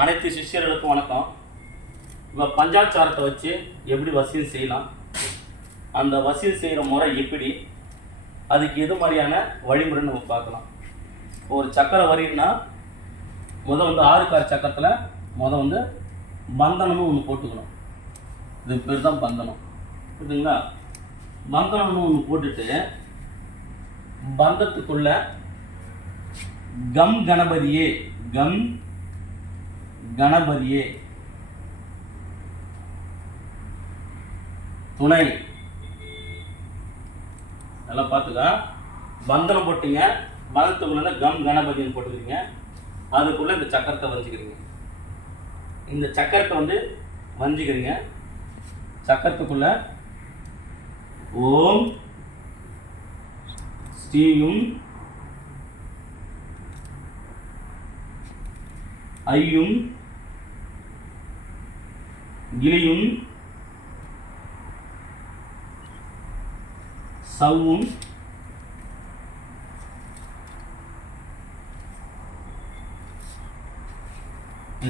அனைத்து சிஷ்யர்களுக்கும் வணக்கம். இப்போ பஞ்சாச்சாரத்தை வச்சு எப்படி வசூல் செய்யலாம்? அந்த வசூல் செய்கிற முறை எப்படி? அதுக்கு எது மாதிரியான வழிமுறைன்னு நம்ம பார்க்கலாம். ஒரு சக்கரை வரின்னா முதல் வந்து ஆறு கார் சக்கரத்தில் முதல் வந்து பந்தனம்னு ஒன்று போட்டுக்கணும். இது பேர் தான் பந்தனம். புரியுதுங்களா? பந்தனம்னு ஒன்று போட்டுட்டு பந்தத்துக்குள்ள கம் கணபதியே கம் கணபதியே. துணை. நல்லா பார்த்துக்க. பந்தனம் போட்டீங்க. பந்தத்துக்குள்ள கம் கணபதினு போட்டுக்கிறீங்க. அதுக்குள்ள இந்த சக்கரத்தை வஞ்சிக்கிறீங்க. இந்த சக்கரத்தை வந்து வஞ்சிக்கிறீங்க. சக்கரத்துக்குள்ள ஓம் ஸ்ரீயும் ஐயும் கிளியும் சவ்வும்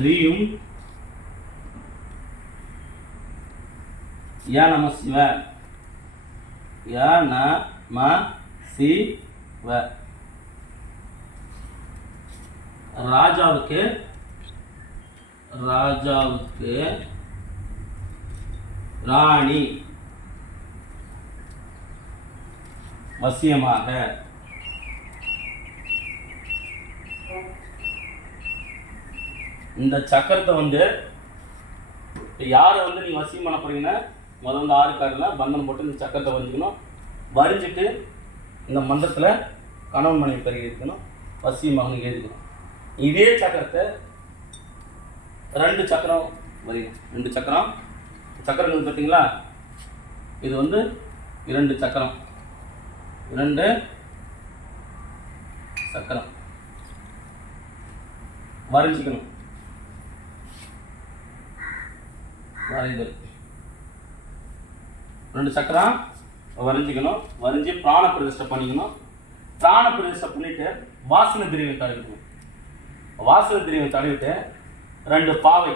ரீயும் யா நம சிவ யா ந ம சி வ. ராஜாவுக்கு ராஜாவுக்கு ராணி. வசியமாக. இந்த சக்கரத்தை வந்து யாரை வந்து நீங்கள் வசியம் பண்ண போறீங்கன்னா முதல்ல வந்து ஆறு காரில் பந்தனம் போட்டு இந்த சக்கரத்தை வரைஞ்சிக்கணும். வரிஞ்சிட்டு இந்த மந்திரத்தில் கணவன் மனைவி பெருகி இருக்கணும் வசியமாக எழுதிக்கணும் இதே சக்கரத்தை ரெண்டு சக்கரம் வரையும் ரெண்டு சக்கரம் சக்கரங்கள் பார்த்தீங்களா? இது வந்து இரண்டு சக்கரம். இரண்டு சக்கரம். வரைஞ்சிக்கணும். வரைதல். ரெண்டு சக்கரம் வரைஞ்சிக்கணும். வரைஞ்சி பிராண பிரதிஷ்டை பண்ணிக்கணும். பிராண பிரதிஷ்டை பண்ணிட்டு வாசனை திரவியம் தடவிக்கணும் வாசனை திரவியம் தடவிட்டு ரெண்டு பாவை.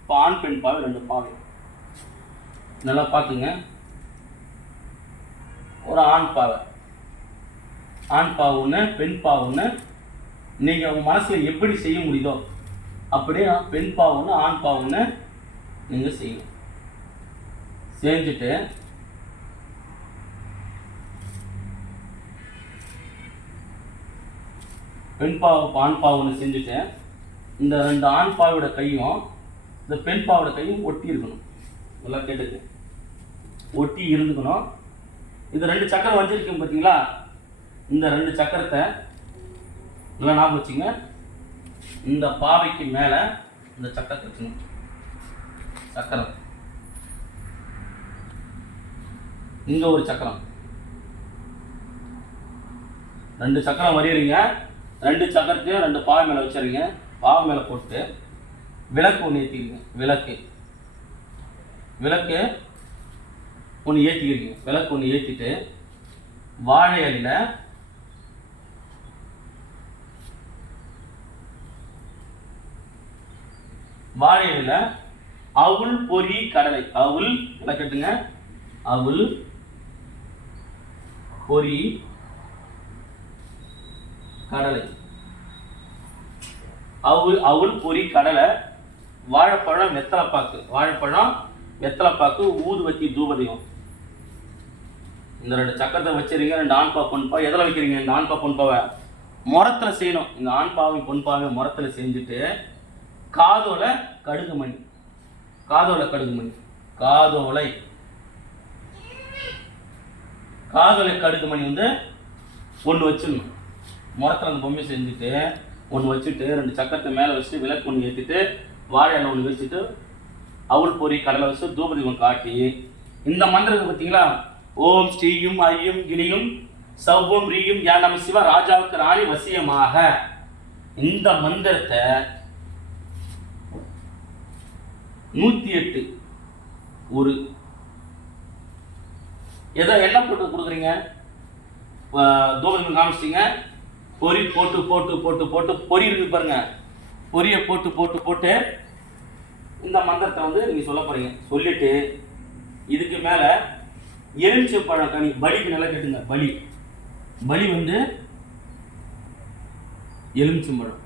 இப்போ ஆண் பெண் பாவை ரெண்டு பாவை. நல்லா பார்த்துங்க. ஒரு ஆண் பாவை. ஆண் பாவுன்னு பெண் பாவுன்னு நீங்கள் உங்கள் மனசில் எப்படி செய்ய முடியுதோ அப்படியே பெண் பாவுன்னு ஆண் பாவுன்னு நீங்கள் செய்யணும். செஞ்சுட்டு பெண் பாவு ஆண் பாவுன்னு ஒன்று செஞ்சுட்டு இந்த ரெண்டு ஆண் பாவோட கையும் இந்த பெண் பாவோட கையும் ஒட்டி இருக்கணும். நல்லா கேட்டுக்கு ஒட்டி இருந்துக்கணும். இது ரெண்டு சக்கரம் வச்சிருக்கீங்க பார்த்தீங்களா இந்த ரெண்டு சக்கரத்தை நல்லா ஞாபகம் வச்சுங்க. இந்த பாவைக்கு மேலே இந்த சக்கரத்தை வச்சுக்கணும். சக்கரம். இங்கே ஒரு சக்கரம். ரெண்டு சக்கரம் வரையறீங்க. ரெண்டு சக்கரத்தையும் ரெண்டு பாவை மேலே வச்சுருங்க பாவை மேலே போட்டு விளக்கு ஒன்று ஏற்றிடுங்க விளக்கு. விளக்கு ஒன்று ஏற்றிக்கிறீங்க விளக்கு ஒன்று ஏற்றிட்டு வாழை இலையில வாழை இலையில அவுள் பொரி கடலை. அவுள் விளக்கட்டுங்க அவுள் பொரி கடலை. அவுள் அவுள் பொரி கடலை. வாழைப்பழம் வெத்தலைப்பாக்கு. வாழைப்பழம் வெத்தலைப்பாக்கு ஊதுவத்தி தூபதீபம் இந்த ரெண்டு சக்கரத்தை வச்சுருங்க ரெண்டு ஆண்பா பொன்பா எதில் வைக்கிறீங்க? இந்த ஆண்பா பொன்பாவை முரத்தில் செய்யணும். இந்த ஆண்பாவை பொன்பாவை முரத்தில் செஞ்சுட்டு காதோல கடுகு மணி. காதோல கடுகு மணி. காதோலை. காதோலை கடுகு மணி வந்து ஒன்று வச்சிடணும். முரத்தில் அந்த பொம்மை செஞ்சுட்டு ஒன்று வச்சுட்டு ரெண்டு சக்கரத்தை மேலே வச்சுட்டு விளக்கு ஒன்று ஏற்றிட்டு வாழை ஒன்று வச்சுட்டு அவுள் பொறி கடலை வச்சு தூபதீபம் காட்டி இந்த மந்திரத்தை பார்த்தீங்களா? ஓம் ஸ்ரீயும் ஐயும் கிளியும் சவ்வும் ரீயும் யா நம சிவ ராஜாவுக்கு ராணி வசியமாக. இந்த மந்திரத்தை நூற்றி எட்டு ஒரு ஏதோ என்ன போட்டு கொடுக்குறீங்க? தூபதீபம் காமிச்சிட்டீங்க பொறி போட்டு போட்டு போட்டு போட்டு பொறி இருக்கு பாருங்க. பொரியை போட்டு போட்டு போட்டு இந்த மந்திரத்தை வந்து நீங்கள் சொல்ல போகிறீங்க சொல்லிட்டு இதுக்கு மேலே எலுமிச்சை பழம் கனி பலிக்கு நல்லா கேட்டுங்க பலி. பலி வந்து எலுமிச்சம்பழம்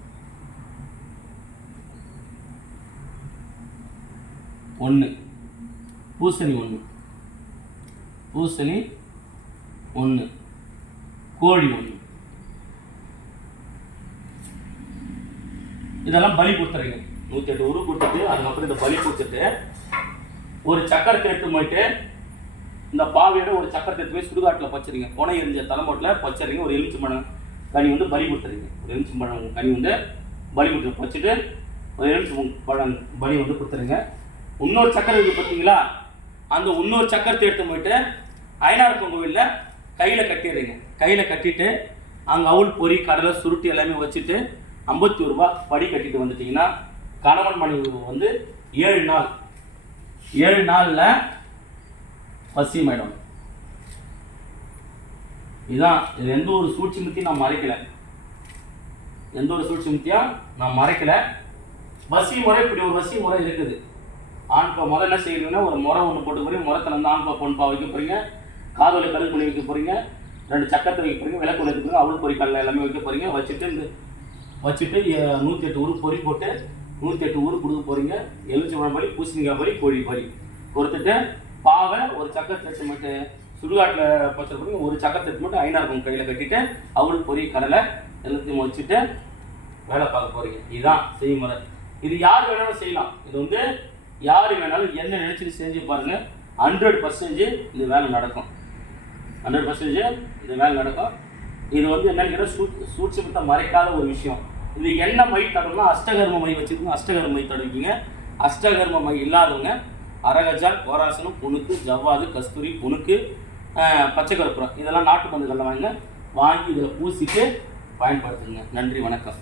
ஒன்று பூசணி ஒன்று பூசணி ஒன்று கோழி ஒன்று இதெல்லாம் பலி கொடுத்துறீங்க நூற்றி எட்டு உரு கொடுத்துட்டு அதுக்கப்புறம் இந்த பலி கொடுத்துட்டு ஒரு சக்கரத்தை எடுத்து போயிட்டு இந்த பாவையோட ஒரு சக்கரத்தை எடுத்து போய் சுடுகாட்டில் பச்சிருங்க. கொனை எரிஞ்ச தலைமோட்டில் பச்சிருங்க ஒரு எலுமிச்சம்பழம் கனி வந்து பலி கொடுத்துருங்க. ஒரு எலுமிச்சம்பழம் கனி வந்து பலி கொடுத்து வச்சுட்டு ஒரு எலுமிச்சம்பழம் பலி வந்து கொடுத்துருங்க. இன்னொரு சக்கரம் இருக்குது பார்த்தீங்களா அந்த இன்னொரு சக்கரத்தை எடுத்து போயிட்டு அயனார் கோவிலில் கையில் கட்டிடுறீங்க கையில் கட்டிட்டு அங்கே அவுள் பொறி கடலை சுருட்டி எல்லாமே வச்சுட்டு ஐம்பத்தி ரூபா படி கட்டிட்டு வந்துட்டீங்கன்னா கணவன் மனைவி வந்து ஏழு நாள். ஏழு நாளில் பசியும் மேடம். இதுதான் இது எந்த ஒரு சூட்சுமத்தையும் நான் மறைக்கல. எந்த ஒரு சூட்சுமத்தையும் நான் மறைக்கல. வசி முறை இப்படி ஒரு வசி முறை இருக்குது. ஆண்பா முறை என்ன செய்யணும்னா ஒரு முறை ஒன்று போட்டு போகிறீங்க முறத்தில் வந்து ஆண்பா பொண்பா வைக்க போகிறீங்க காதோலை கழுகு பண்ணி வைக்க போகிறீங்க ரெண்டு சக்கரத்தை வைக்க போறீங்க. விளக்கு வைக்க போகிறீங்க அவள் பொறி எல்லாமே வைக்க போகிறீங்க வச்சுட்டு இந்த வச்சுட்டு நூற்றி எட்டு ஊர் பொறி போட்டு நூற்றி எட்டு ஊர் கொடுக்க போறீங்க எலுமிச்சம்பழம் பறி பூசணிக்காய் பறி கோழி பறி கொடுத்துட்டு பாவை ஒரு சக்கரத்தை வச்சு மட்டும் சுடுகாட்டில் பச்சை ஒரு சக்கரத்தை மட்டும் ஐநாறு கையில் கட்டிட்டு அவளுக்கு பொரிய கடலை எல்லாத்தையும் வச்சுட்டு வேலை பார்க்க போகிறீங்க இதுதான் செய்முறை. இது யார் வேணாலும் செய்யலாம். இது வந்து யார் வேணாலும் என்ன நினைச்சிட்டு செஞ்சு பாருங்கள் ஹண்ட்ரட் பர்சன்டேஜ் இந்த வேலை நடக்கும். ஹண்ட்ரட் பர்சன்டேஜ் இந்த வேலை நடக்கும். இது வந்து என்னன்னு கேட்டால் சூட்சமத்தை மறைக்காத ஒரு விஷயம். இது என்ன மை தடவுனா அஷ்டகர்ம மை வச்சுருக்கோம் அஷ்டகர்ம மை தடவிக்கிங்க. அஷ்டகர்ம மை இல்லாதவங்க அரகஜால் கோராசனம் புணுக்கு ஜவ்வாது கஸ்தூரி புணுக்கு பச்சை கற்பூரம் இதெல்லாம் நாட்டு மருந்துகளில் வாங்க வாங்கி இதில் பூசிட்டு பயன்படுத்துங்க. நன்றி வணக்கம்.